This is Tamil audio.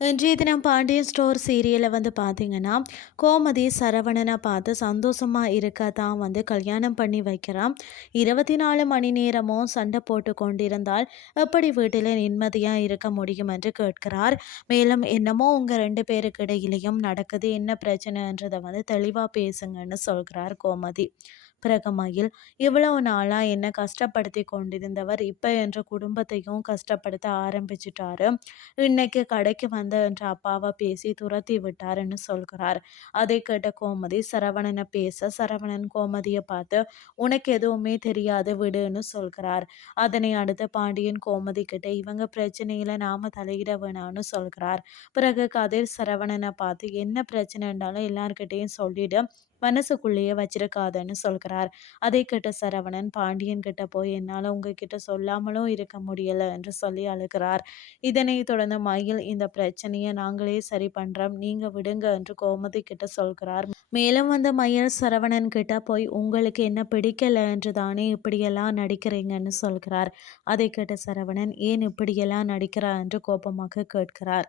இன்றைய தினம் பாண்டியன் ஸ்டோர் சீரியலில் வந்து பார்த்தீங்கன்னா கோமதி சரவணனை பார்த்து சந்தோஷமாக இருக்க தான் வந்து கல்யாணம் பண்ணி வைக்கிறான். இருபத்தி நாலு மணி நேரமும் சண்டை போட்டு கொண்டிருந்தால் எப்படி வீட்டில் நிம்மதியாக இருக்க முடியும் என்று கேட்கிறார். மேலும் என்னமோ உங்கள் ரெண்டு பேருக்கு இடையிலையும் நடக்குது என்ன பிரச்சனைன்றதை வந்து தெளிவாக பேசுங்கன்னு சொல்கிறார் கோமதி. பிறகு இவ்வளவு நாளாக என்ன கஷ்டப்படுத்தி கொண்டிருந்தவர் இப்போ என்ற குடும்பத்தையும் கஷ்டப்படுத்த ஆரம்பிச்சிட்டாரு. இன்னைக்கு கடைக்கு வந்த என்ற அப்பாவை பேசி துரத்தி விட்டாருன்னு சொல்கிறார். அதை கேட்ட கோமதி சரவணனை பேச சரவணன் கோமதியை பார்த்து உனக்கு எதுவுமே தெரியாது விடுன்னு சொல்கிறார். அதனை அடுத்து பாண்டியன் கோமதி கிட்ட இவங்க பிரச்சனையில நாம தலையிட வேணாம்னு சொல்கிறார். பிறகு கதிர் சரவணனை பார்த்து என்ன பிரச்சனைன்றாலும் எல்லார்கிட்டையும் சொல்லிடு. மனசுக்குள்ளேயே வச்சிருக்காதன்னு சொல்கிறார். அதை கேட்ட சரவணன் பாண்டியன் கிட்ட போய் என்னால் உங்ககிட்ட சொல்லாமலும் இருக்க முடியல என்று சொல்லி அழுகிறார். இதனை தொடர்ந்து மயில் இந்த பிரச்சனையை நாங்களே சரி பண்றோம். நீங்க விடுங்க என்று கோமதி கிட்ட சொல்கிறார். மேலும் வந்த மயில் சரவணன் கிட்ட போய் உங்களுக்கு என்ன பிடிக்கல என்று தானே இப்படியெல்லாம் நடிக்கிறீங்கன்னு சொல்கிறார். அதை கேட்ட சரவணன் ஏன் இப்படியெல்லாம் நடிக்கிறா? என்று கோபமாக கேட்கிறார்.